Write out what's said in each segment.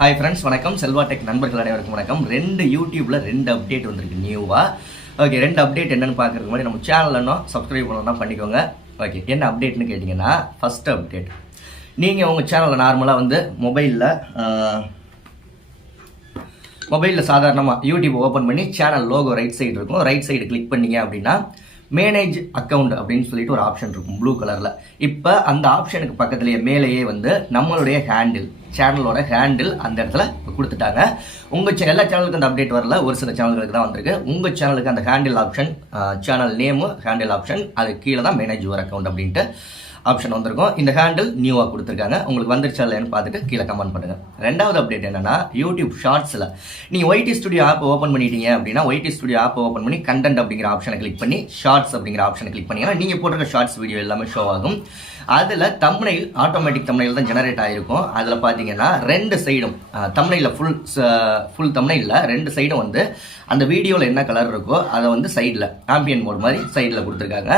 Hi friends, வணக்கம். Selva tech நண்பர்கள் அனைவருக்கும் வணக்கம். யூடியூப்ல 2 அப்டேட் வந்திருக்கு நியூவா. ஓகே, 2 அப்டேட் என்னன்னு பார்க்கறதுக்கு முன்னாடி நம்ம சேனல் இன்னும் சப்ஸ்கிரைப் பண்ணணும்னா பண்ணிக்கோங்க. ஓகே, என்ன அப்டேட்னு கேட்டிங்கன்னா, ஃபர்ஸ்ட் அப்டேட், நீங்கள் உங்கள் சேனலில் நார்மலாக வந்து மொபைலில் சாதாரணமாக யூடியூப் ஓப்பன் பண்ணி சேனல் லோகோ ரைட் சைடு இருக்கும். ரைட் சைடு கிளிக் பண்ணீங்க அப்படின்னா மேனேஜ் அக்கௌண்ட் அப்படின்னு சொல்லிட்டு ஒரு ஆப்ஷன் இருக்கும் ப்ளூ கலரில். இப்போ அந்த ஆப்ஷனுக்கு பக்கத்துலேயே மேலேயே வந்து நம்மளுடைய சேனலோட ஹேண்டில் அந்த இடத்துல கொடுத்துட்டாங்க. உங்கள் எல்லா சேனலுக்கும் அந்த அப்டேட் வரல, ஒரு சில சேனல்களுக்கு தான் வந்திருக்கு. உங்கள் சேனலுக்கு அந்த handle option, channel name handle option, அது கீழே தான் மேனேஜ் யுவர் அக்கௌண்ட் அப்படின்ட்டு ஆப்ஷன் வந்திருக்கும். இந்த ஹேண்டில் நியூவாக கொடுத்துருக்காங்க. உங்களுக்கு வந்துருச்சா இல்லைன்னு பார்த்துட்டு கீழே கமெண்ட் பண்ணுங்க. ரெண்டாவது அப்டேட் என்னன்னா, யூடியூப் ஷார்ட்ஸில் நீங்கள் ஒய்டி ஸ்டுடியோ ஆப் ஓப்பன் பண்ணிட்டீங்க அப்படின்னா, ஒய்டி ஸ்டுடியோ ஆப் ஓப்பன் பண்ணி கண்டென்ட் அப்படிங்கிற ஆப்ஷனை கிளிக் பண்ணி ஷார்ட்ஸ் அப்படிங்கிற ஆப்ஷனை கிளிக் பண்ணீங்கன்னா நீங்கள் போட்டிருக்க ஷார்ட்ஸ் வீடியோ எல்லாமே ஷோ ஆகும். அதில் தம்ப்நெயில் ஆட்டோமேட்டிக் தம்ப்நெயில் தான் ஜெனரேட் ஆகிருக்கும். அதில் பார்த்தீங்கன்னா 2 சைடும் தம்ப்நெயிலில் ஃபுல் தம்ப்நெயிலில் 2 சைடும் வந்து அந்த வீடியோவில் என்ன கலர் இருக்கோ அதை வந்து சைடில் ஆம்பியன் மோட் மாதிரி சைடில் கொடுத்துருக்காங்க.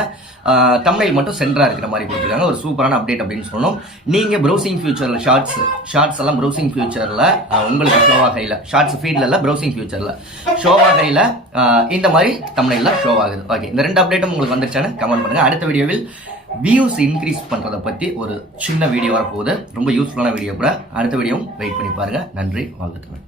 தம்ப்நெயில் மட்டும் சென்டராக இருக்கிற மாதிரி கொடுத்துருக்காங்க. ஒரு சூப்பரான அப்டேட் அப்படின்னு சொல்லணும். நீங்கள் ப்ரௌசிங் ஃபியூச்சரில் ஷார்ட்ஸ் எல்லாம் ப்ரௌசிங் ஃபியூச்சரில் உங்களுக்கு ஷோவாகையில், ஷார்ட்ஸ் ஃபீல்டில் இல்லை, ப்ரௌசிங் ஃபியூச்சரில் ஷோவாகையில் இந்த மாதிரி தம்ப்நெயிலில் ஷோ ஆகுது. ஓகே, இந்த 2 அப்டேட்டும் உங்களுக்கு வந்துருச்சான்னு கமெண்ட் பண்ணுங்கள். அடுத்த வீடியோவில் வியூஸ் இன்க்ரீஸ் பண்ணுறதை பற்றி ஒரு சின்ன வீடியோ வரப்போகுது. ரொம்ப யூஸ்ஃபுல்லான வீடியோ கூட. அடுத்த வீடியோவும் வெயிட் பண்ணி பாருங்கள். நன்றி, வாழ்த்துக்கள்.